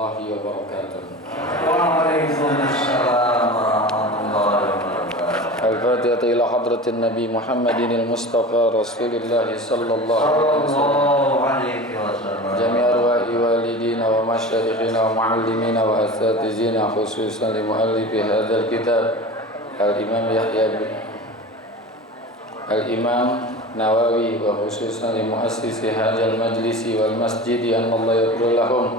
warahmatullahi wabarakatuh. Waalaikumsalam warahmatullahi wabarakatuh. Al-Fatihah ila hadratin Nabi Muhammadin al-Mustafa Rasulullah sallallahu alaihi wasallam. Jami' arwahi walidina wa masyayikhina wa muallimina wa asatizina khususan li muallifi hadzal kitab Al-Imam Yahya Al-Imam Nawawi wa khususan li muassisi hadzal majlisi wal masjidi an Allah yaghfir lahum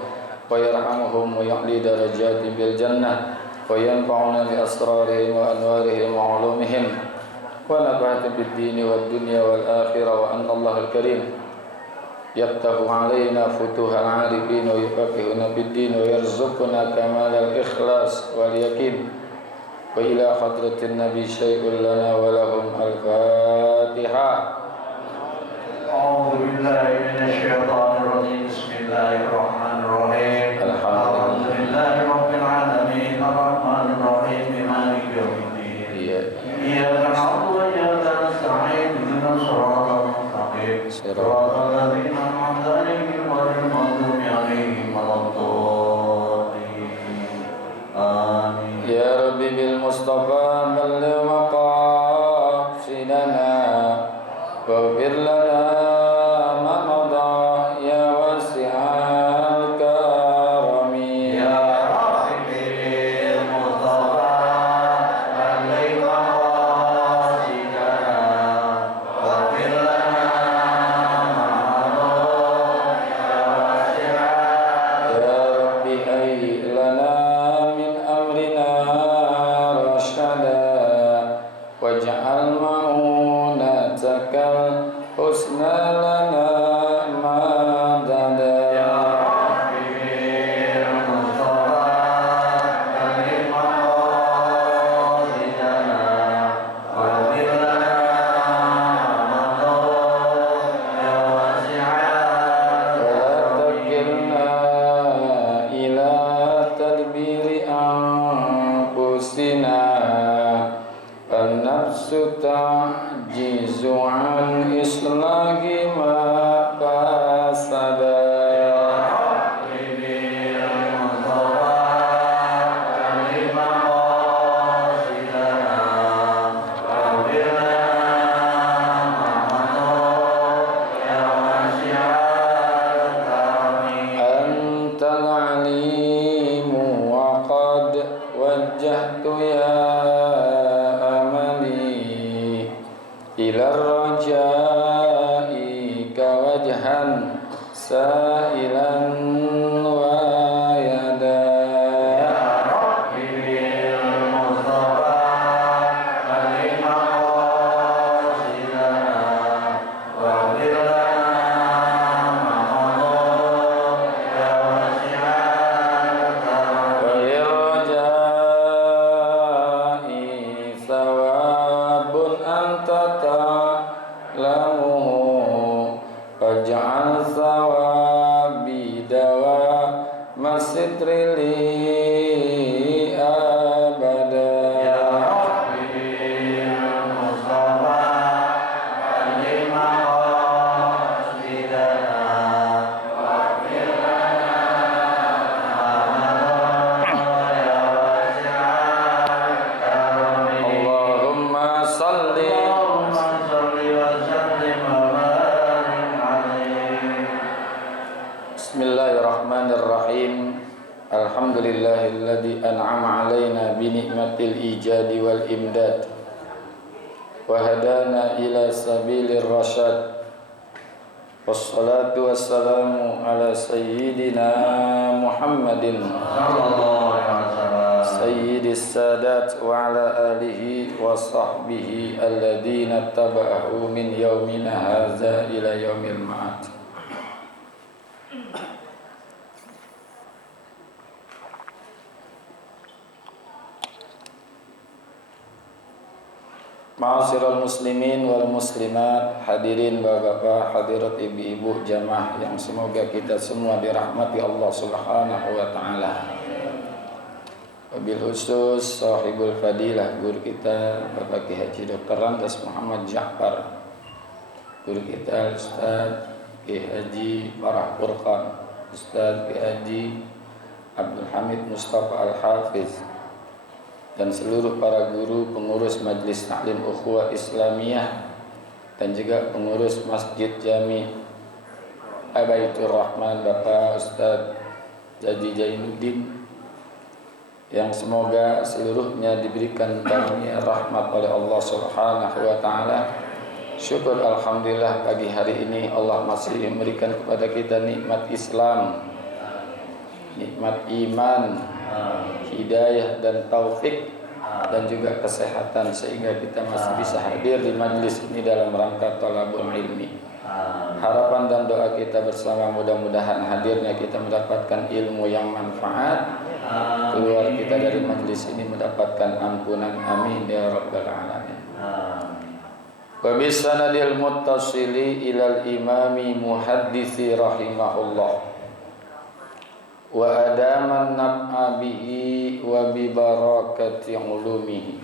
wa yarhamuhum wa ya'li darajatihim bil jannah wa yanfa'una bi asrarihim wa anwarihim wa ulumihim wa nafa'at bid din wad dunya wal akhirah wa anna Allah al-karim yaftahu alaina futuhal arifin wa yufaqihuna bid din wa yarzuquna kamal al-ikhlas wal yakin wa ila hadratin nabi syai'un lana wa lahum al-fatihah. A'udzu billahi minasy syaithanir rajim. Bismillahirrahmanirrahim. Alhamdulillahi rabbil alamin arrahmanir rahim maliki yaumiddin. Iyyaka na'budu wa iyyaka nasta'in ihdinas siratal mustaqim siratal ladzina an'amta 'alaihim ghairil maghdubi 'alaihim waladdallin. Amin. Ya Rabbi bil Mustafa balligh maqasidana waghfir lana ma madha ya wasi'al karami. Ya Rabbi bil Mustafa balligh maqasidana waghfir lana ma madha ya wasi'al. Ya Rabbi hayyi lana min amrina rashada waj'al ma'unatakal husna lana madada. Ya Rabbi bil Mustafa balligh maqasidana waghfir lana ma madha ya wasi'al. ولا تكلنا إلى تدبير أنفسنا النفس تعجز عن إصلاح ما فسد. أنت العليم وقد وجهت يا أملي إلى الرجاء كوجها سائلا ويدا. وللرجاء ثواب أنت تعلمه فاجعل ثوابي دوام الستر لي أبدا. اللهم صل Bismillahirrahmanirrahim. Alhamdulillahilladzi an'ama 'alaina bi ni'matil ijadi wal imdad wa hadana ila sabilir rasyad. Wassalatu wassalamu ala sayyidina Muhammadin sayyidis sadat wa ala alihi wa sahbihi alladhina taba'ahu min yaumina hadza ila yaumil ma'ad. Ma'asyiral muslimin wal muslimat, hadirin bapak-bapak, hadirat ibu-ibu jamaah yang semoga kita semua dirahmati Allah Subhanahu wa taala. Wabil khusus sahibul fadilah guru kita Bapak Ki Haji Dr. Randas Muhammad Ja'far, guru kita Ustaz Ki Haji Farah Furqan, Ustaz Ki Haji Abdul Hamid Mustafa Al-Hafiz, dan seluruh para guru pengurus Majelis Taklim Ukhuwah Islamiyah dan juga pengurus Masjid Jami Baitur Rahman Bapak Ustaz Jaji Jainuddin, yang semoga seluruhnya diberikan karunia rahmat oleh Allah Subhanahu wa taala. Syukur alhamdulillah pagi hari ini Allah masih memberikan kepada kita nikmat Islam, nikmat iman, hidayah dan taufik, dan juga kesehatan, sehingga kita masih bisa hadir di majlis ini dalam rangka thalabul ilmi. Harapan dan doa kita bersama, mudah-mudahan hadirnya kita mendapatkan ilmu yang manfaat, keluar kita dari majlis ini mendapatkan ampunan, amin ya rabbal alamin. Wa bisanadil muttasili ilal imami muhaddisi rahimahullah wa adaman nab'a bihi wa bi barakati ulumihi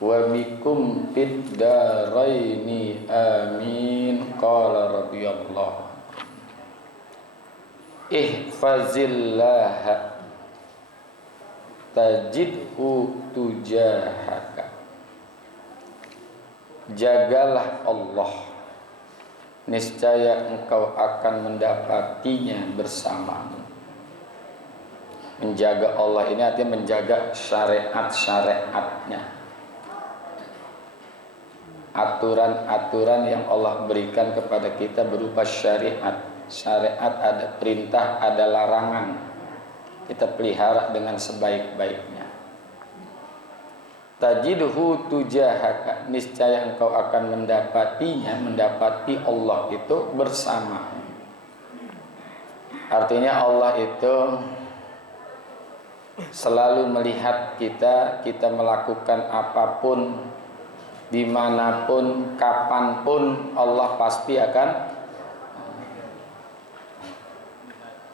wa bikum fid daraini amin. Qala radhiyallahu ihfazillaha tajidhu tujahaka. Jagalah Allah, niscaya engkau akan mendapatinya bersamamu. Menjaga Allah ini artinya menjaga syariat-syariatnya, aturan-aturan yang Allah berikan kepada kita berupa syariat. Syariat ada perintah, ada larangan, kita pelihara dengan sebaik-baiknya. Tajidhu tujahaka, niscaya engkau akan mendapatinya, mendapati Allah itu bersama. Artinya Allah itu selalu melihat kita, kita melakukan apapun, dimanapun, kapanpun, Allah pasti akan,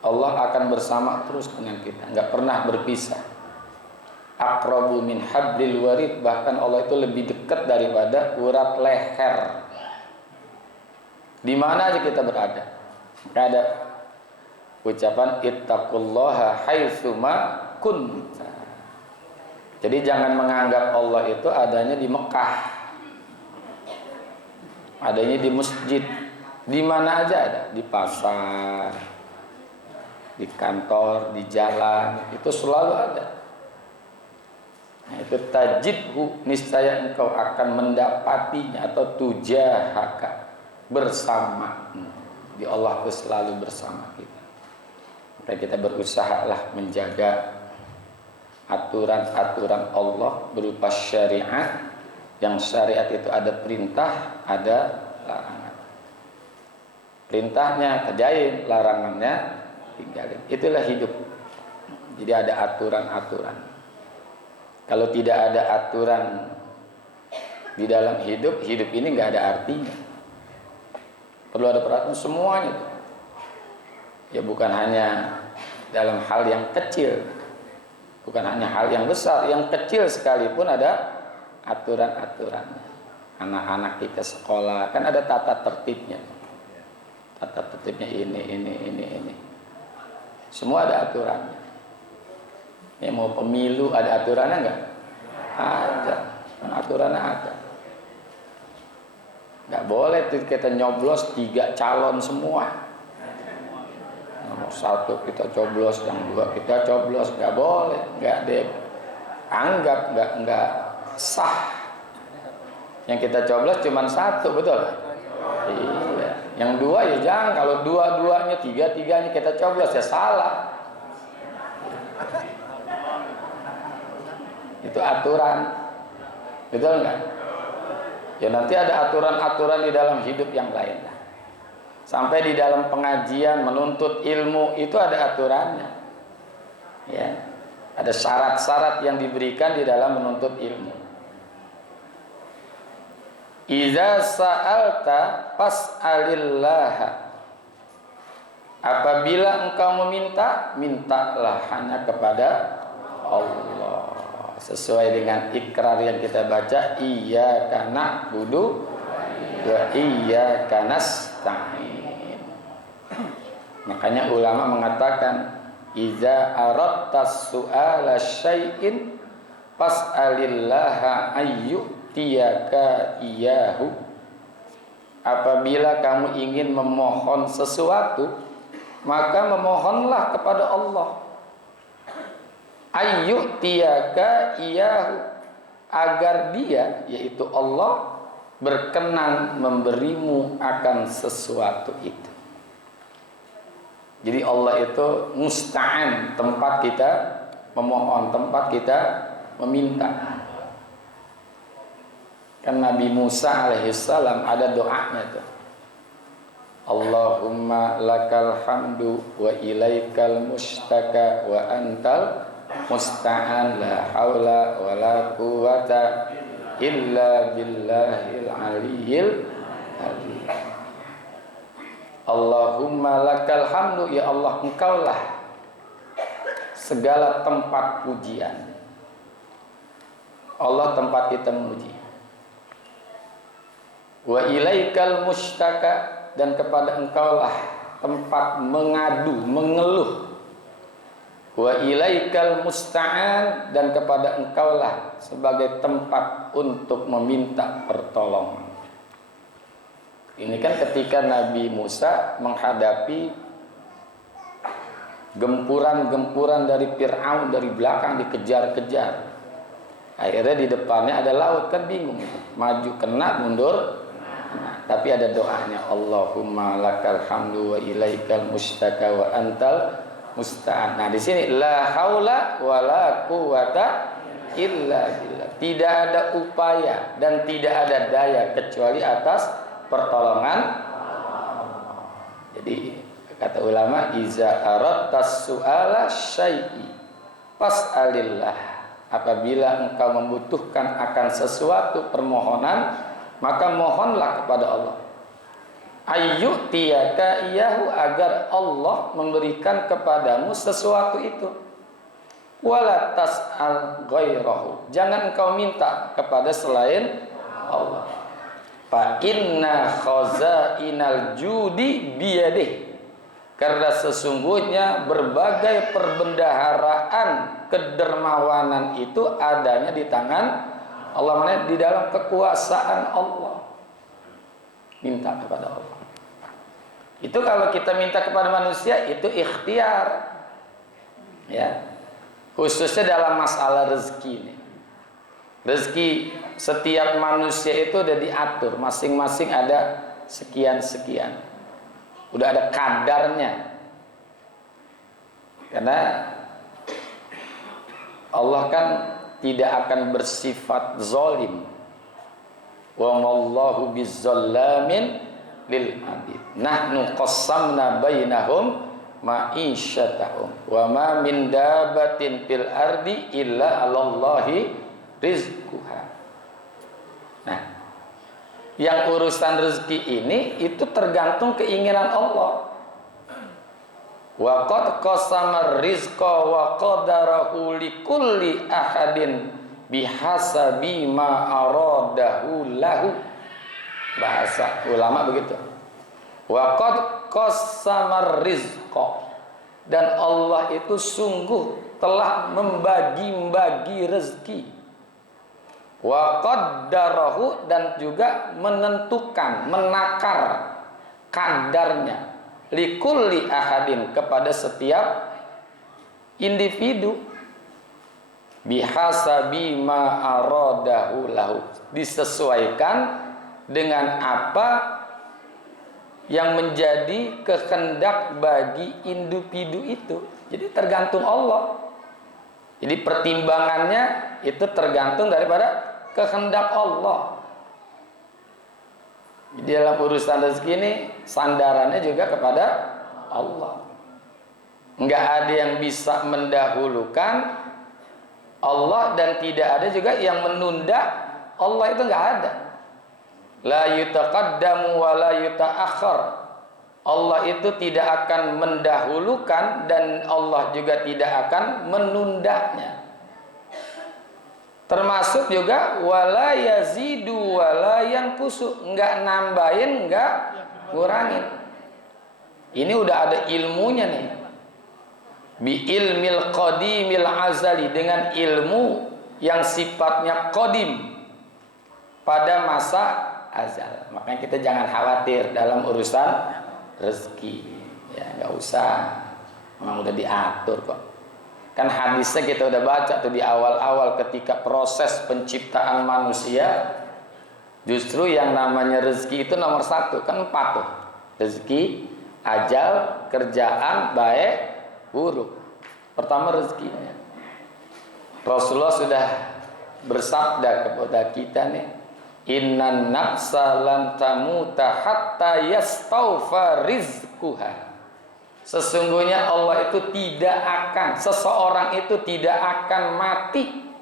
Allah akan bersama terus dengan kita, nggak pernah berpisah. Aqrabu min hablil warid, bahkan Allah itu lebih dekat daripada urat leher. Di mana aja kita berada. Ada ucapan ittaqullaha haitsuma kunta. Jadi jangan menganggap Allah itu adanya di Mekah, adanya di masjid. Di mana aja ada, di pasar, di kantor, di jalan, itu selalu ada. Nah, itu tajidhu, niscaya engkau akan mendapatinya, atau tujahaka, bersama. Di Allah itu selalu bersama kita. Maka kita berusahalah menjaga aturan-aturan Allah berupa syariat, yang syariat itu ada perintah, ada larangan. Perintahnya kerjain, larangannya tinggalin. Itulah hidup. Jadi ada aturan-aturan. Kalau tidak ada aturan di dalam hidup, hidup ini nggak ada artinya. Perlu ada peraturan semuanya. Ya bukan hanya dalam hal yang kecil, bukan hanya hal yang besar, yang kecil sekalipun ada aturan-aturannya. Anak-anak kita sekolah kan ada tata tertibnya. Tata tertibnya ini. Semua ada aturannya. Ya, mau pemilu ada aturannya enggak? Ada. Aturannya ada. Enggak boleh kita nyoblos 3 calon semua. Nomor 1 kita coblos, yang 2 kita coblos, enggak boleh, enggak deh. Anggap enggak sah. Yang kita coblos cuma 1, betul? Iya. Yang 2 ya jangan, kalau 2-2-nya, 3-3-nya kita coblos ya salah. Itu aturan, betul nggak? Ya nanti ada aturan-aturan di dalam hidup yang lain. Sampai di dalam pengajian menuntut ilmu itu ada aturannya. Ya, ada syarat-syarat yang diberikan di dalam menuntut ilmu. Iza sa'alta fas'alillah. Apabila engkau meminta, mintalah hanya kepada Allah. Sesuai dengan ikrar yang kita baca, iyyaka na'budu wa iyyaka nasta'in. Makanya ulama mengatakan Iza aradta su'ala syai'in fas'alillaha ayyutiyaka iyahu. Apabila kamu ingin memohon sesuatu, maka memohonlah kepada Allah. Ayyutiyaka iyahu, agar dia, yaitu Allah, berkenan memberimu akan sesuatu itu. Jadi Allah itu musta'an, tempat kita memohon, tempat kita meminta. Kan Nabi Musa alaihissalam ada doanya tuh. Allahumma lakal hamdu wa ilaikal mustaka wa antal musta'an la haula wa la quwata illa billahil aliyyil azim. Allahumma lakal hamdu, ya Allah, engkaulah segala tempat pujian. Allah tempat kita memuji. Wa ilaikal mustaka, dan kepada engkaulah tempat mengadu, mengeluh. Wa ilaikal musta'an, dan kepada engkaulah sebagai tempat untuk meminta pertolongan. Ini kan ketika Nabi Musa menghadapi gempuran-gempuran dari Fir'aun, dari belakang dikejar-kejar. Akhirnya di depannya ada laut, kan bingung, maju kena, mundur. Nah, tapi ada doanya, Allahumma lakal hamdu wa ilaikal mustaka wa antal musta'an. Nah, di sini la haula wa la quwata illa billah. Tidak ada upaya dan tidak ada daya kecuali atas pertolongan. Jadi kata ulama, iza aradtas su'ala syai'i fas'alillah. Apabila engkau membutuhkan akan sesuatu permohonan, maka mohonlah kepada Allah. Ayyutiyaka iyahu, agar Allah memberikan kepadamu sesuatu itu. Wala tas'al ghairahu, jangan engkau minta kepada selain Allah. Fa inna khazainal judi biyadih, karena sesungguhnya berbagai perbendaharaan kedermawanan itu adanya di tangan Allah, mana di dalam kekuasaan Allah. Minta kepada Allah. Itu kalau kita minta kepada manusia itu ikhtiar. Ya. Khususnya dalam masalah rezeki ini. Rezeki setiap manusia itu udah diatur, masing-masing ada sekian-sekian. Udah ada kadarnya. Karena Allah kan tidak akan bersifat zalim. Wa mallahu bizzallamin lil abid. Nahnu qassamna bainahum ma'isyatahum wa ma min dabatin fil ardi illa 'alallahi rizquha. Nah, yang urusan rezeki ini itu tergantung keinginan Allah. Wa qad qasama rizqa wa qadarahu likulli ahadin bihasabi ma aradahu lahu. Bahasa ulama begitu. Wa qad qasama rizqa, dan Allah itu sungguh telah membagi-bagi rezeki. Wa qaddarahu, dan juga menentukan, menakar kadarnya, likulli ahadin, kepada setiap individu, bihasabi ma aradahu lahu, disesuaikan dengan apa yang menjadi kehendak bagi individu itu. Jadi tergantung Allah. Jadi pertimbangannya itu tergantung daripada kehendak Allah. Di dalam urusan rezeki ini sandarannya juga kepada Allah. Enggak ada yang bisa mendahulukan Allah, dan tidak ada juga yang menunda Allah, itu enggak ada. La yutaqaddamu wa la yuta'akhir. Allah itu tidak akan mendahulukan, dan Allah juga tidak akan menundanya. Termasuk juga wala yazidu wala yanqusu, enggak nambahin, enggak ngurangin. Ini udah ada ilmunya nih. Bi ilmil qadimil azali, dengan ilmu yang sifatnya qadim pada masa azal. Makanya kita jangan khawatir dalam urusan rezeki. Ya, nggak usah. Memang udah diatur kok. Kan hadisnya kita udah baca tuh di awal-awal ketika proses penciptaan manusia. Justru yang namanya rezeki itu nomor 1, kan 4 tuh. Rezeki, ajal, kerjaan, baik, buruk. Pertama rezekinya. Rasulullah sudah bersabda kepada kita nih, innan nafsa lan tamuta hatta yastaufa rizquha. Sesungguhnya Allah itu seseorang itu tidak akan mati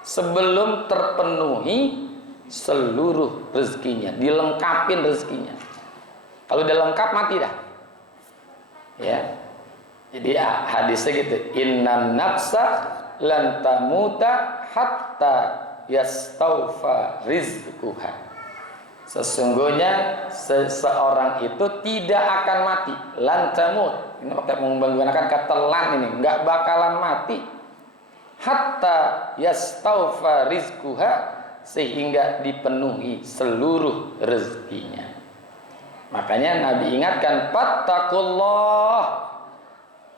sebelum terpenuhi seluruh rezekinya, dilengkapin rezekinya. Kalau udah lengkap mati dah. Ya. Jadi hadisnya gitu, innan nafsa lan tamuta hatta yastaufa rizquha. Sesungguhnya seseorang itu tidak akan mati, lan tamut. Ini pakai menggunakan kata lan ini, enggak bakalan mati. Hatta yastaufa rizquha, sehingga dipenuhi seluruh rezekinya. Makanya Nabi ingatkan, fattaqullah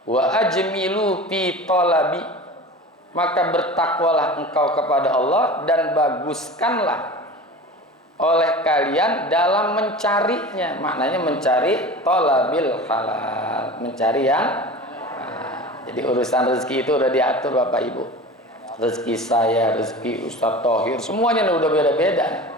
wa ajmilu fi talabi, maka bertakwalah engkau kepada Allah dan baguskanlah oleh kalian dalam mencarinya. Maknanya mencari talabil halal, mencari yang jadi urusan rezeki itu udah diatur Bapak Ibu. Rezeki saya, rezeki Ustaz Thohir, semuanya udah beda-beda,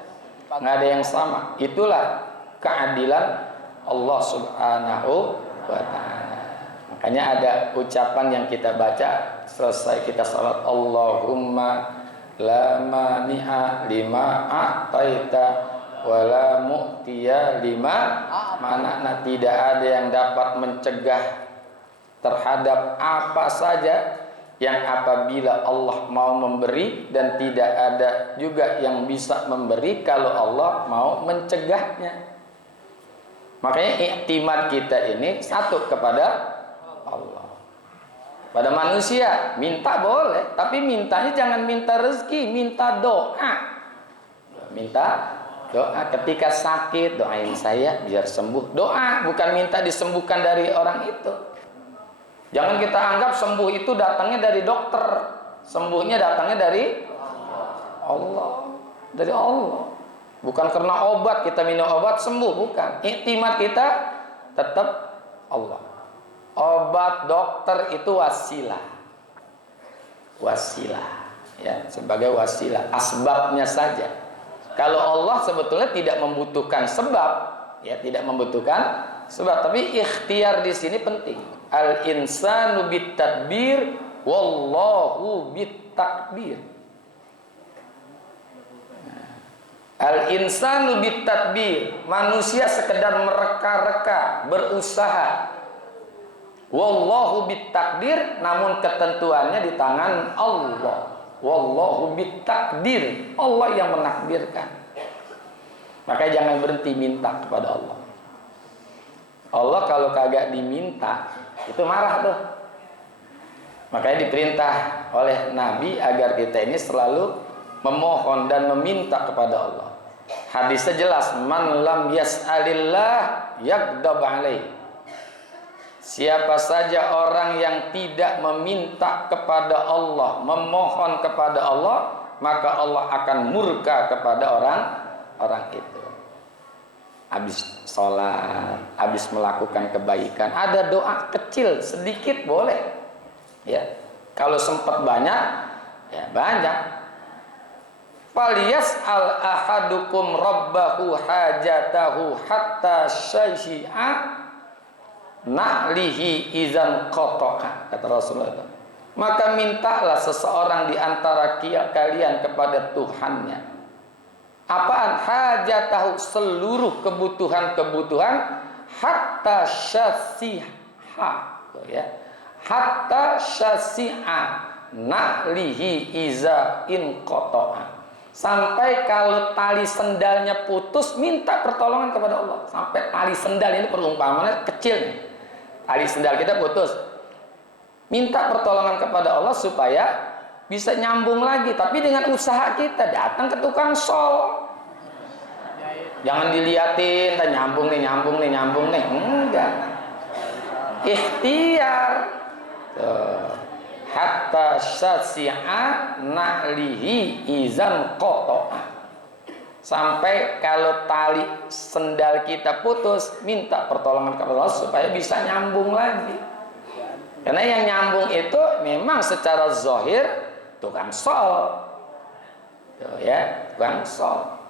nggak ada yang sama. Itulah keadilan Allah Subhanahu wa ta'ala. Makanya ada ucapan yang kita baca selesai kita salat, Allahumma la mani'a lima a'taita wa la mu'tiya lima mana'na. Tidak ada yang dapat mencegah terhadap apa saja yang apabila Allah mau memberi, dan tidak ada juga yang bisa memberi kalau Allah mau mencegahnya. Makanya iktimat kita ini satu kepada Allah. Pada manusia minta boleh, tapi mintanya jangan minta rezeki, minta doa. Minta doa ketika sakit, doain saya biar sembuh. Doa, bukan minta disembuhkan dari orang itu. Jangan kita anggap sembuh itu datangnya dari dokter. Sembuhnya datangnya dari Allah. Dari Allah. Bukan karena obat, kita minum obat sembuh, bukan. Iktimat kita tetap Allah. Obat dokter itu wasilah. Wasilah, ya, sebagai wasilah, asbabnya saja. Kalau Allah sebetulnya tidak membutuhkan sebab, ya, tidak membutuhkan sebab, tapi ikhtiar di sini penting. Al insanu bit tadbir wallahu bit takbir. Al insanu bit tadbir, manusia sekedar mereka-reka, berusaha. Wallahu bit takdir, namun ketentuannya di tangan Allah. Wallahu bit takdir, Allah yang menakdirkan. Makanya jangan berhenti minta kepada Allah. Allah kalau kagak diminta itu marah tuh. Makanya diperintah oleh Nabi agar kita ini selalu memohon dan meminta kepada Allah. Hadisnya jelas, man lam yas'alillah yaghdab alaih. Siapa saja orang yang tidak meminta kepada Allah, memohon kepada Allah, maka Allah akan murka kepada orang itu. Habis sholat, habis melakukan kebaikan, ada doa kecil sedikit boleh, ya. Kalau sempat banyak, ya banyak. Falyas'al ahadukum rabbahu hajatahu hatta syai'a na'lihi izan qata'a, kata Rasulullah. Maka mintalah seseorang di antara kalian kepada Tuhannya. Apaan? Hajatahu, seluruh kebutuhan-kebutuhan, hatta syasiha, ya. Hatta syasi'a na'lihi iza in qata'a. Sampai kalau tali sendalnya putus, minta pertolongan kepada Allah. Sampai tali sendal, ini perumpamannya kecil nih. Tali sendal kita putus, Minta pertolongan kepada Allah supaya bisa nyambung lagi, tapi dengan usaha kita. Datang ke tukang sol, jangan diliatin, dan nyambung nih, enggak. Ikhtiar. Hatta syasi'a na'lihi izan qata'a. Sampai kalau tali sendal kita putus, minta pertolongan kepada Allah supaya bisa nyambung lagi. Karena yang nyambung itu memang secara zahir tukang sol, tukang sol.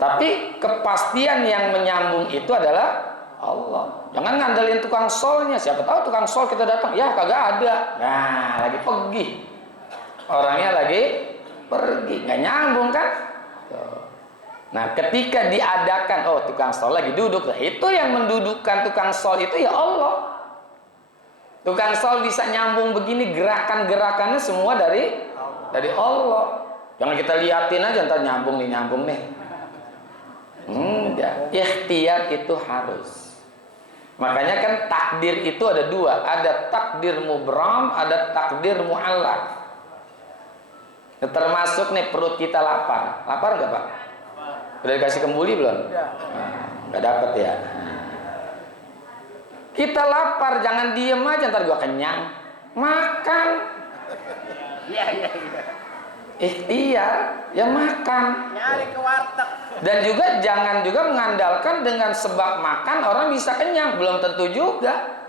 Tapi kepastian yang menyambung itu adalah Allah. Jangan ngandelin tukang solnya. Siapa tahu tukang sol kita datang, ya kagak ada. Nah, lagi pergi. Orangnya lagi pergi, nggak nyambung kan? Nah, ketika diadakan, oh tukang sol lagi duduk, nah, itu yang mendudukkan tukang sol itu ya Allah. Tukang sol bisa nyambung begini, gerakan-gerakannya semua dari Allah. Jangan kita liatin aja ntar nyambung nih. Enggak, ikhtiar itu harus. Makanya kan takdir itu ada dua, ada takdir mubram, ada takdir mu'allaq. Termasuk nih perut kita lapar nggak Pak? Udah dikasih kembuli belum? Nggak dapet ya. Kita lapar, jangan diem aja, ntar gua kenyang. Makan. Ikhtiar, ya makan. Nyari ke warteg. Dan juga jangan juga mengandalkan dengan sebab makan orang bisa kenyang, belum tentu juga.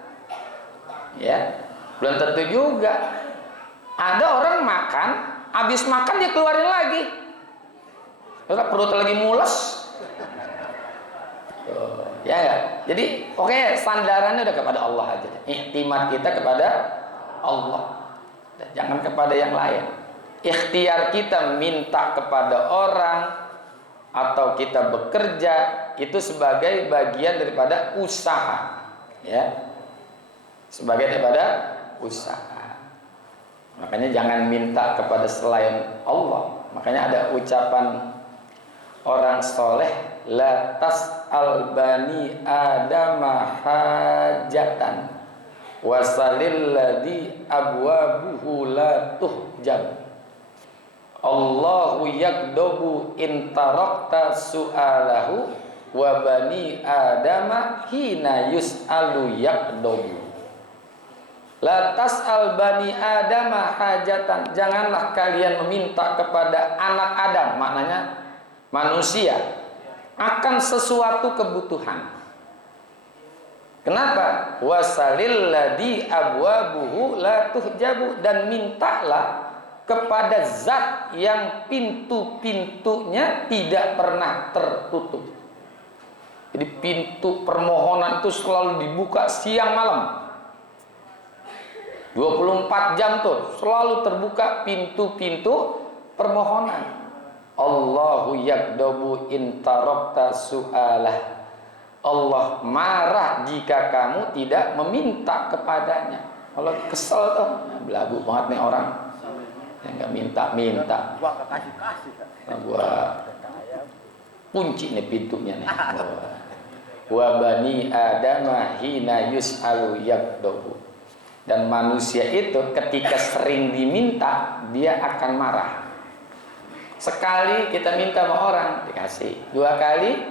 Ya, belum tentu juga. Ada orang makan, habis makan dia keluarin lagi. Perut lagi mules. Ya enggak? Jadi oke, sandarannya udah kepada Allah aja. Iktimat kita kepada Allah. Jangan kepada yang lain. Ikhtiar kita minta kepada orang atau kita bekerja itu sebagai bagian daripada usaha, ya. Sebagai daripada usaha. Makanya jangan minta kepada selain Allah. Makanya ada ucapan orang soleh, la tas'al bani adama hajatan wasalil ladhi abwabuhu la tuhjab. Allahu yakdobu intarakta su'alahu wa bani adama hina yus'alu yakdobu. La tas'al bani adama hajatan. Janganlah kalian meminta kepada anak Adam, maknanya manusia, akan sesuatu kebutuhan. Kenapa? Wasalil ladhi abwabuhu la tuhjabu. Dan mintalah kepada zat yang pintu-pintunya tidak pernah tertutup. Jadi pintu permohonan itu selalu dibuka siang malam. 24 jam tuh selalu terbuka pintu-pintu permohonan. Allahu yakdobu intarakta su'alah. Allah marah jika kamu tidak meminta kepadanya. Kalau kesel tuh, belagu banget nih orang yang nggak minta. Gua kasih. Gua kunci nih pintunya nih. Wa bani adama hina yus'alu yakdobu. Dan manusia itu ketika sering diminta, dia akan marah. Sekali kita minta sama orang, dikasih. 2 kali,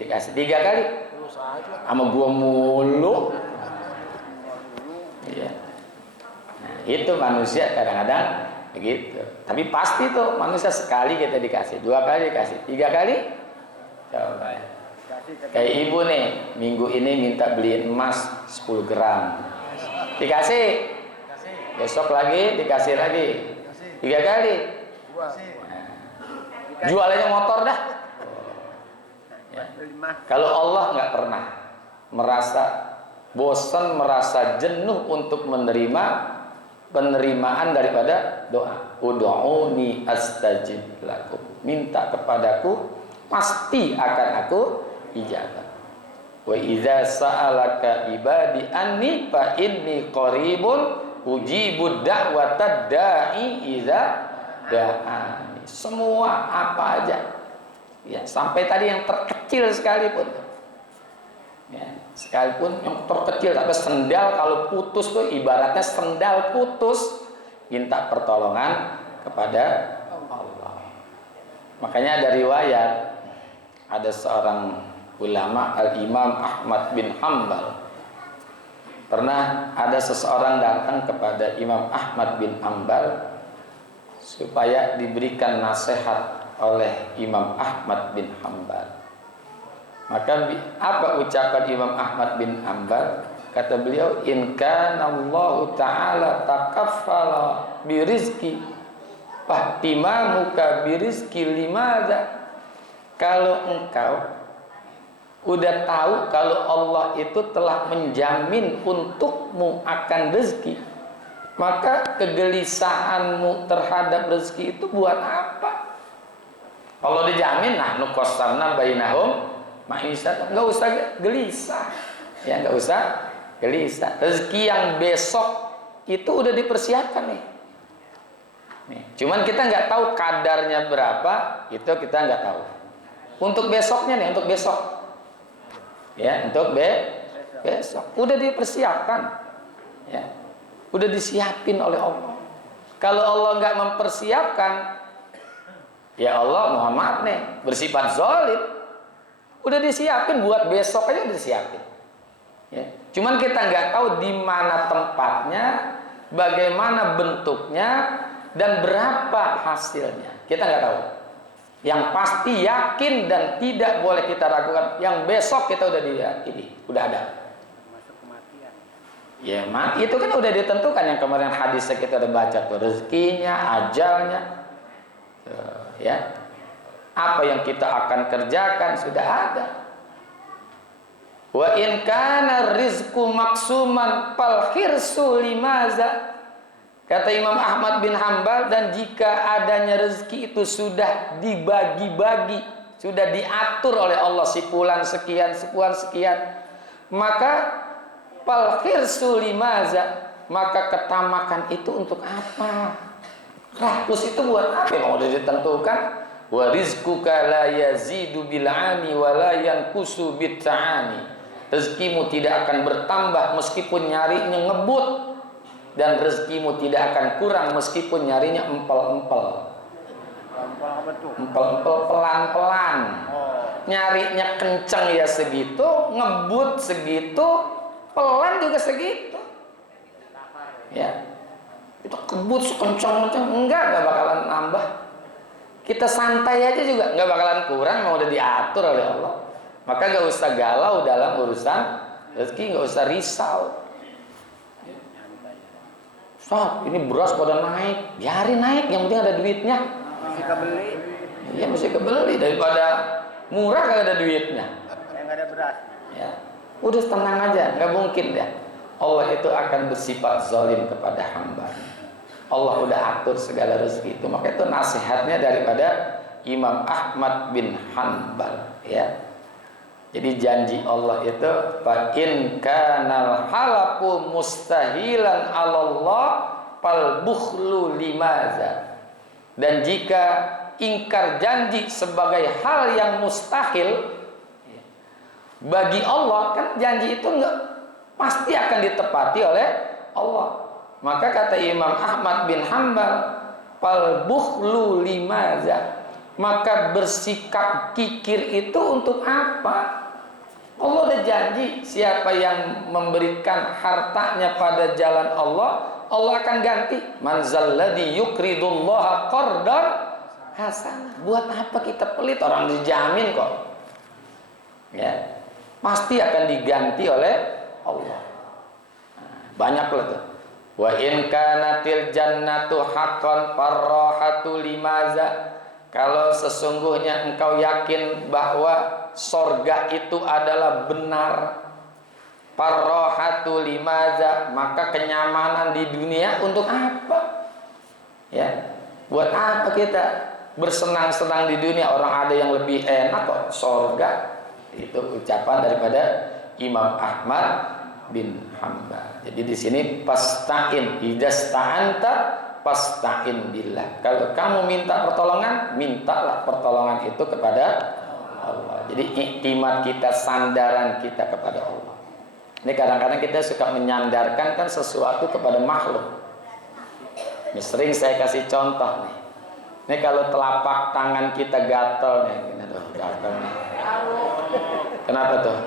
dikasih. 3 kali, sama gua mulu. Ya. Nah, itu manusia kadang-kadang begitu. Tapi pasti tuh manusia sekali kita dikasih, 2 kali dikasih, 3 kali. Coba. Kayak ibu nih, minggu ini minta beliin emas 10 gram. Dikasih. Besok lagi dikasih lagi. 3 kali. Jualannya motor dah. Ya. Kalau Allah nggak pernah merasa bosan, merasa jenuh untuk menerima penerimaan daripada doa. Ud'uni astajib lakum. Minta kepadaku, pasti akan aku ijabah. Wa idza sa'alaka ibadi anni fa inni qaribun ujibud da'watad da'i idza da'ani. Semua apa aja, ya sampai tadi yang terkecil sekalipun, ya Sekalipun yang terkecil, tapi sendal kalau putus tuh ibaratnya sendal putus, minta pertolongan kepada Allah. Makanya ada riwayat, ada seorang ulama Al-Imam Ahmad bin Hanbal. Pernah ada seseorang datang kepada Imam Ahmad bin Hanbal supaya diberikan nasihat oleh Imam Ahmad bin Hanbal. Maka apa ucapan Imam Ahmad bin Hanbal? Kata beliau, in kana Allah Ta'ala takaffala birizki fahtimamuka birizki limadza. Kalau engkau udah tahu kalau Allah itu telah menjamin untukmu akan rezeki, maka kegelisahanmu terhadap rezeki itu buat apa? Kalau dijamin, nah nuqasamna bainahum ma'isat, nggak usah gelisah, ya nggak usah gelisah. Rezeki yang besok itu udah dipersiapkan nih. Cuman kita nggak tahu kadarnya berapa, itu kita nggak tahu. Untuk besoknya nih, untuk besok, ya untuk besok udah dipersiapkan, ya udah disiapin oleh Allah. Kalau Allah nggak mempersiapkan, ya Allah mohon maaf nih bersifat zalim. Udah disiapin buat besok aja, udah disiapin. Ya. Cuman kita nggak tahu di mana tempatnya, bagaimana bentuknya, dan berapa hasilnya. Kita nggak tahu. Yang pasti yakin dan tidak boleh kita ragukan. Yang besok kita udah diyakini, udah ada. Masuk kematian. Ya mati itu kan udah ditentukan. Yang kemarin hadisnya kita udah baca tuh, rezekinya, ajalnya, ya. Apa yang kita akan kerjakan sudah ada. Wa in kana rizqu maksuman fal khirsu limaza. Kata Imam Ahmad bin Hanbal, dan jika adanya rezeki itu sudah dibagi-bagi, sudah diatur oleh Allah sipulan sekian, maka fal khirsu limaza, maka ketamakan itu untuk apa? Rakus itu buat apa? Yang udah ditentukan. Wa rizquka la yazidu bil ani wa la yanqusu bit ta'ani. Rezekimu tidak akan bertambah meskipun nyarinya ngebut, dan rezekimu tidak akan kurang meskipun nyarinya empel-empel. Empel-empel pelan-pelan. Nyarinya kenceng ya segitu, ngebut segitu, pelan juga segitu. Ya. Itu kebut sekencang-kencang enggak bakalan nambah. Kita santai aja juga nggak bakalan kurang, mau udah diatur oleh Allah. Maka nggak usah galau dalam urusan rezeki, nggak usah risau. Ustaz, ini beras pada naik, biarin naik, yang penting ada duitnya. Masih kebeli. Iya mesti kebeli, daripada murah kalau ada duitnya. Yang nggak ada beras. Ya, udah tenang aja, nggak mungkin deh. Allah itu akan bersifat zalim kepada hamba. Allah udah atur segala rezeki itu. Maka itu nasihatnya daripada Imam Ahmad bin Hanbal, ya. Jadi janji Allah itu fa in kanal halaku mustahilan 'alallah fal bukhlu limaza. Dan jika ingkar janji sebagai hal yang mustahil bagi Allah, kan janji itu enggak pasti akan ditepati oleh Allah. Maka kata Imam Ahmad bin Hanbal, fal bukhlu limaza, maka bersikap kikir itu untuk apa? Allah udah janji siapa yang memberikan hartanya pada jalan Allah, Allah akan ganti. Man zalladzi yuqridullaha qardan hasanah. Buat apa kita pelit? Orang dijamin kok. Ya, pasti akan diganti oleh Allah. Banyak lah tuh. Wa in kanatil jannatu haqqan farrahatu limaza. Kalau sesungguhnya engkau yakin bahwa sorga itu adalah benar, farrahatu limaza, maka kenyamanan di dunia untuk apa? Ya, buat apa kita bersenang-senang di dunia? Orang ada yang lebih enak kok, sorga. Itu ucapan daripada Imam Ahmad bin Hanbal. Jadi di sini pasta'in, idasta'anta pasta'in billah. Kalau kamu minta pertolongan, mintalah pertolongan itu kepada Allah. Jadi iktimat kita, sandaran kita kepada Allah. Ini kadang-kadang kita suka menyandarkan kan sesuatu kepada makhluk. Ini sering saya kasih contoh nih. Ini kalau telapak tangan kita gatel nih, gini tuh, gatel nih. Kenapa tuh?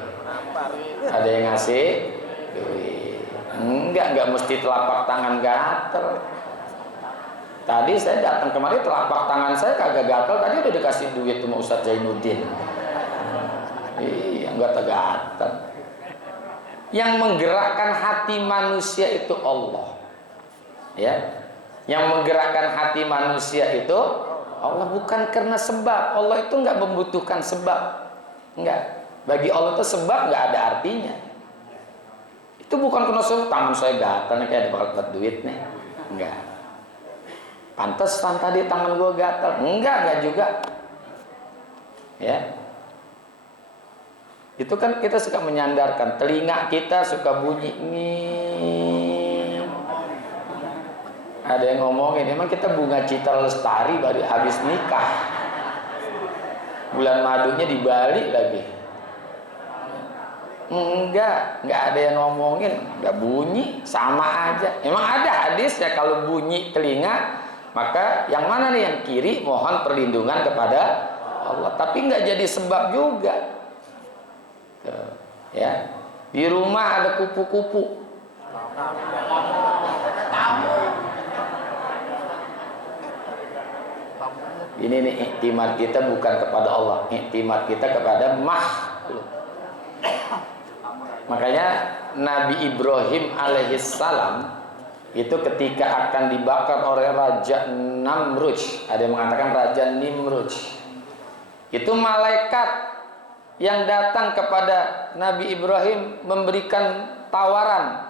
Ada yang ngasih duit. Enggak mesti telapak tangan gatel. Tadi saya datang kemari telapak tangan saya kagak gatel, tadi udah dikasih duit sama Ustadz Zainuddin. Iya, enggak gatel. Yang menggerakkan hati manusia itu Allah. Ya. Yang menggerakkan hati manusia itu Allah, bukan karena sebab. Allah itu enggak membutuhkan sebab. Enggak. Bagi Allah itu sebab enggak ada artinya. Itu bukan karena sebab tangan saya gatal nih kayak ada bakal dapat duit nih. Enggak. Pantesan tadi tangan gua gatal. Enggak juga. Ya. Itu kan kita suka menyandarkan, telinga kita suka bunyi nih. Ada yang ngomongin, emang kita bunga Citra Lestari baru habis nikah, bulan madunya dibalik lagi. Enggak ada yang ngomongin, enggak bunyi, sama aja. Emang ada hadis ya kalau bunyi telinga, maka yang mana nih, yang kiri mohon perlindungan kepada Allah. Tapi enggak jadi sebab juga. Ya, di rumah ada kupu-kupu. Ini nih iktimat kita bukan kepada Allah, iktimat kita kepada makhluk. Makanya Nabi Ibrahim alaihissalam itu ketika akan dibakar oleh Raja Namrud, ada yang mengatakan Raja Nimrud, itu malaikat yang datang kepada Nabi Ibrahim memberikan tawaran.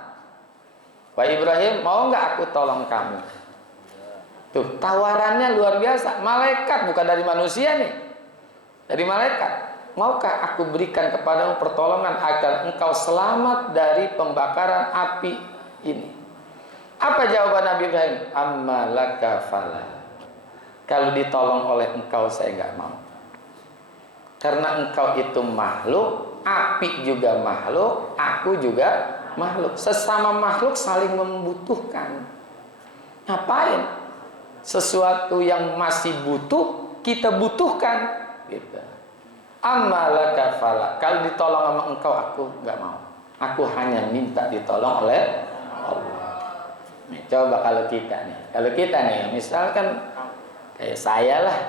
Pak Ibrahim, mau nggak aku tolong kamu? Tuh, tawarannya luar biasa. Malaikat, bukan dari manusia nih. Dari malaikat. Maukah aku berikan kepadamu pertolongan agar engkau selamat dari pembakaran api ini? Apa jawaban Nabi Ibrahim? Amma laka fala. Kalau ditolong oleh engkau saya nggak mau. Karena engkau itu makhluk, api juga makhluk, aku juga makhluk. Sesama makhluk saling membutuhkan. Ngapain? Sesuatu yang masih butuh, kita butuhkan. Gitu. Amalaka fala. Kalau ditolong sama engkau, aku nggak mau. Aku hanya minta ditolong oleh Allah. Nih, coba kalau kita nih, misalkan kayak saya lah,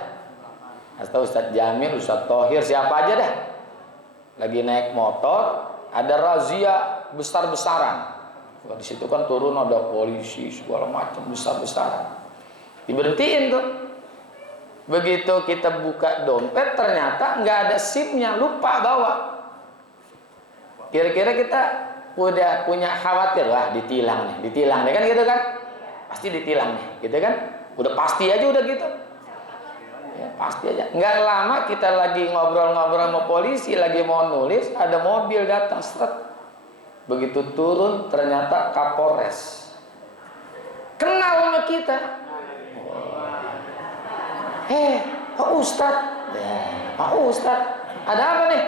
atau Ustadz Jamil, Ustadz Thohir, siapa aja dah, lagi naik motor, ada razia besar-besaran. Wah, di situ kan turun ada polisi segala macam besar-besaran, diberhentiin tuh. Begitu kita buka dompet, ternyata nggak ada SIM-nya, lupa bawa. Kira-kira kita udah punya khawatir, wah ditilang nih kan gitu kan? Pasti ditilang nih, gitu kan? Udah pasti aja udah gitu. Ya, pasti aja. Nggak lama kita lagi ngobrol-ngobrol sama polisi, lagi mau nulis, ada mobil datang, seret. Begitu turun, ternyata Kapolres. Kenal sama kita. Pak Ustadz. Ya, Pak Ustadz, ada apa nih?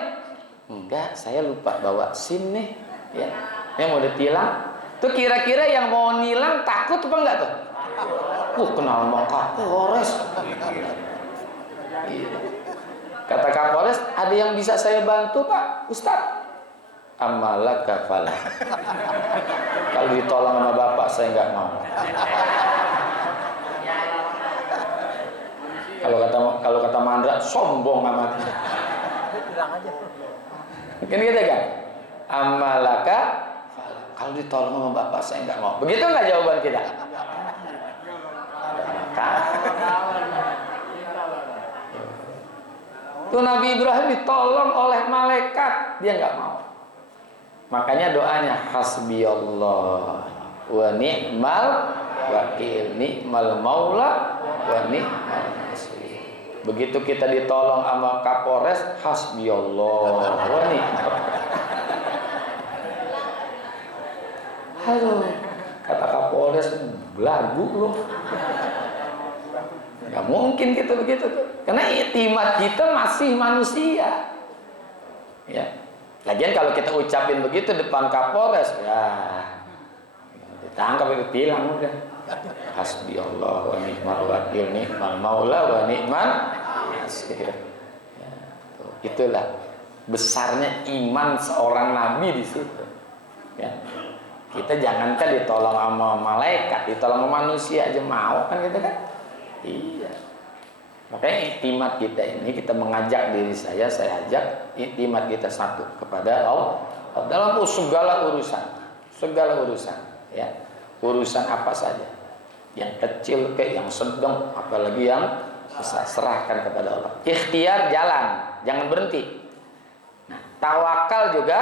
Enggak, saya lupa bawa SIM nih. Ya, yang mau ditilang. Tuh kira-kira yang mau nilang takut apa enggak tuh? Kenal sama Kapolres. Kata Kapolres, ada yang bisa saya bantu Pak Ustadz? Amalaka fala. Kalau ditolong sama bapak saya nggak mau. Kalau kata Mandra, sombong amat. Mungkin gitu kan? Amalaka fala. Kalau ditolong sama bapak saya nggak mau. Begitu nggak jawaban kita? Tuh Nabi Ibrahim ditolong oleh malaikat, dia nggak mau. Makanya doanya hasbiyallah wa ni'mal wakil, ni'mal maula wa ni'mal nasir. Begitu kita ditolong sama Kapolres, hasbiyallah wa ni'mal. Halo, kata Kapolres, belagu loh. Gak mungkin kita begitu tuh. Karena iktimat kita masih manusia. Ya. Lagian kalau kita ucapin begitu depan Kapolres, ya ditangkap itu tilang udah. Hasbi Allah wa ni'mal wakil, ni'mal maula wa ni'mal nasir. Ya, itulah besarnya iman seorang nabi di situ. Ya. Kita jangankan ditolong sama malaikat, ditolong sama manusia aja mau kan gitu kan? Iya. Makanya iktimat kita ini, kita mengajak diri saya ajak iktimat kita satu kepada Allah dalam segala urusan, ya. Urusan apa saja, yang kecil kayak yang sedang, apalagi yang besar, serahkan kepada Allah. Ikhtiar jalan, jangan berhenti. Nah, tawakal juga,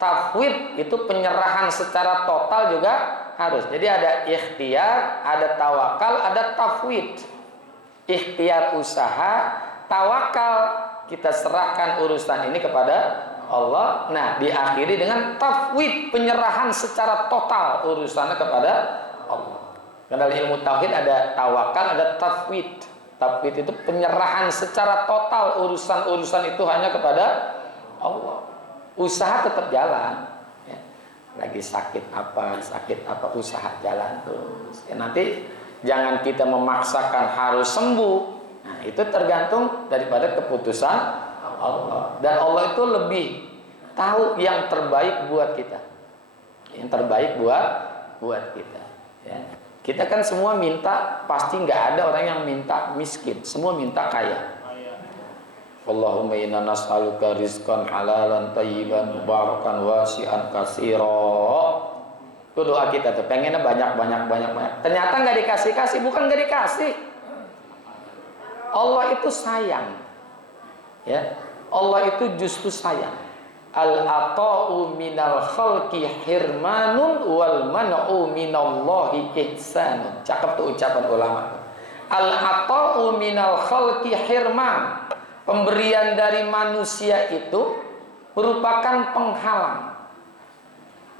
tafwid itu penyerahan secara total juga harus. Jadi ada ikhtiar, ada tawakal, ada tafwid. Ikhtiar usaha, tawakal kita serahkan urusan ini kepada Allah. Nah, diakhiri dengan tafwid, penyerahan secara total urusannya kepada Allah. Karena dalam ilmu tauhid ada tawakal, ada tafwid. Tafwid itu penyerahan secara total urusan-urusan itu hanya kepada Allah. Usaha tetap jalan. Ya. Lagi sakit apa, usaha jalan terus. Ya, nanti jangan kita memaksakan harus sembuh. Nah, itu tergantung daripada keputusan Allah. Dan Allah itu lebih tahu yang terbaik buat kita. Yang terbaik buat kita. Ya. Kita kan semua minta, pasti nggak ada orang yang minta miskin. Semua minta kaya. Allahumma inna nas'aluka rizqan halalan thayyiban mubarakan wasi'an katsira. Itu doa kita tuh, pengennya banyak. Ternyata nggak dikasih, bukan nggak dikasih. Allah itu sayang, ya. Allah itu justru sayang. Al-ata'u minal khalqi hirmanun wal man'u minallahi ihsanun. Cakep tuh ucapan ulama. Al-ata'u minal khalqi hirman. Pemberian dari manusia itu merupakan penghalang.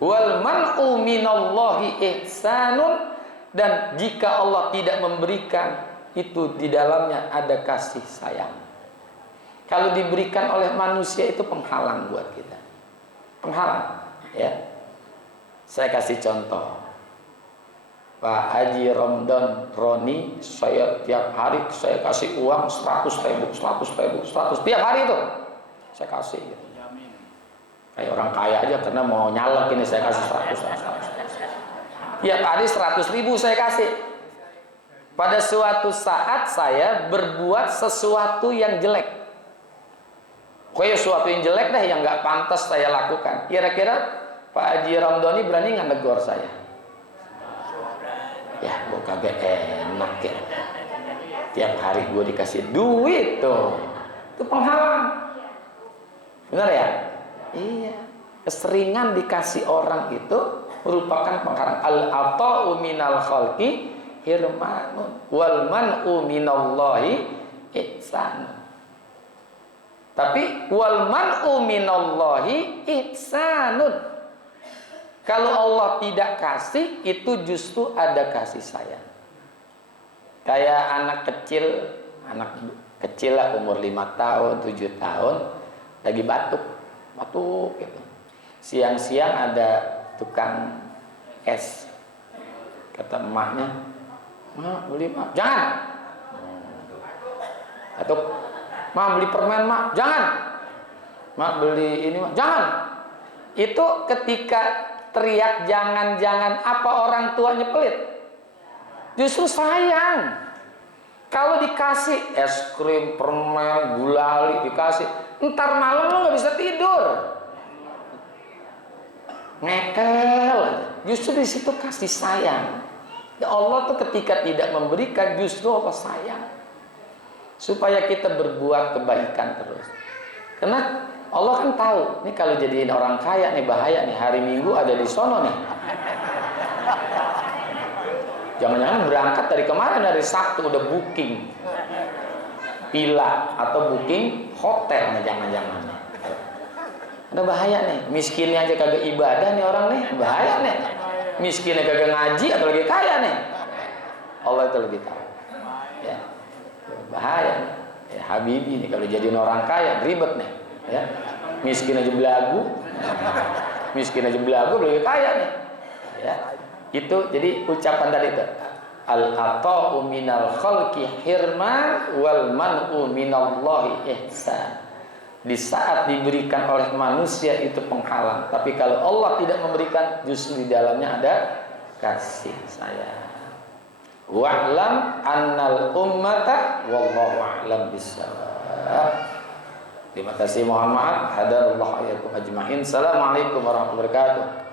Wal man'u minallahi ihsanun, dan jika Allah tidak memberikan, itu di dalamnya ada kasih sayang. Kalau diberikan oleh manusia itu penghalang buat kita. Penghalang, ya. Saya kasih contoh. Pak Haji Ramdan Roni, saya tiap hari saya kasih uang 100 ribu tiap hari itu saya kasih gitu. Kayak orang kaya aja, karena mau nyalek ini saya kasih 100. Tiap hari 100 ribu saya kasih. Pada suatu saat saya berbuat sesuatu yang jelek. Kayak sesuatu yang jelek deh, yang nggak pantas saya lakukan. Kira-kira Pak Haji Ramdhani berani nggak negor saya? Ya, gue kagak enak ya. Tiap hari gue dikasih duit tuh. Itu penghalang. Benar ya? Iya, keseringan dikasih orang itu merupakan penghalang. Al-ata'u minal khalqi hirmanun wal man'u minallahi ihsanun. Tapi wal man'u minallahi ihsanun. Kalau Allah tidak kasih, itu justru ada kasih sayang. Kayak anak kecil lah, umur 5 tahun, 7 tahun, lagi batuk gitu. Siang-siang ada tukang es. Kata emaknya, "Ma, beli mak." "Jangan." Atau, "Ma, beli permen mak." "Jangan." "Mak, beli ini mak." "Jangan." Itu ketika teriak jangan-jangan, apa orang tuanya pelit? Justru sayang. Kalau dikasih es krim, permen, gulali dikasih, ntar malam lo nggak bisa tidur, ngekel. Justru di situ kasih sayang. Ya Allah tuh ketika tidak memberikan, justru Allah sayang, supaya kita berbuat kebaikan terus. Karena Allah kan tahu, nih kalau jadiin orang kaya nih bahaya nih, hari Minggu ada di sono nih. Jangan-jangan berangkat dari kemarin, dari Sabtu udah booking villa atau booking hotel nih, jangan-jangan. Ada bahaya nih, miskinnya aja kagak ibadah nih orang nih, bahaya nih. Miskinnya kagak ngaji, apalagi kaya nih. Allah itu lebih tahu. Ya, bahaya nih. Ya, Habibi nih kalau jadiin orang kaya ribet nih. Ya. Miskin aja belagu. Miskin aja belagu lebih kaya nih. Ya. Itu jadi ucapan tadi itu. Al-ata'u minal khalqi hirman wal man'u minallahi ihsan. Di saat diberikan oleh manusia itu penghalang, tapi kalau Allah tidak memberikan, justru di dalamnya ada kasih sayang. Wa'lam annal ummata wallahu a'lam bissawab. Terima kasih, mohon maaf. Hadarullah ayakum ajmain. Assalamualaikum warahmatullahi wabarakatuh.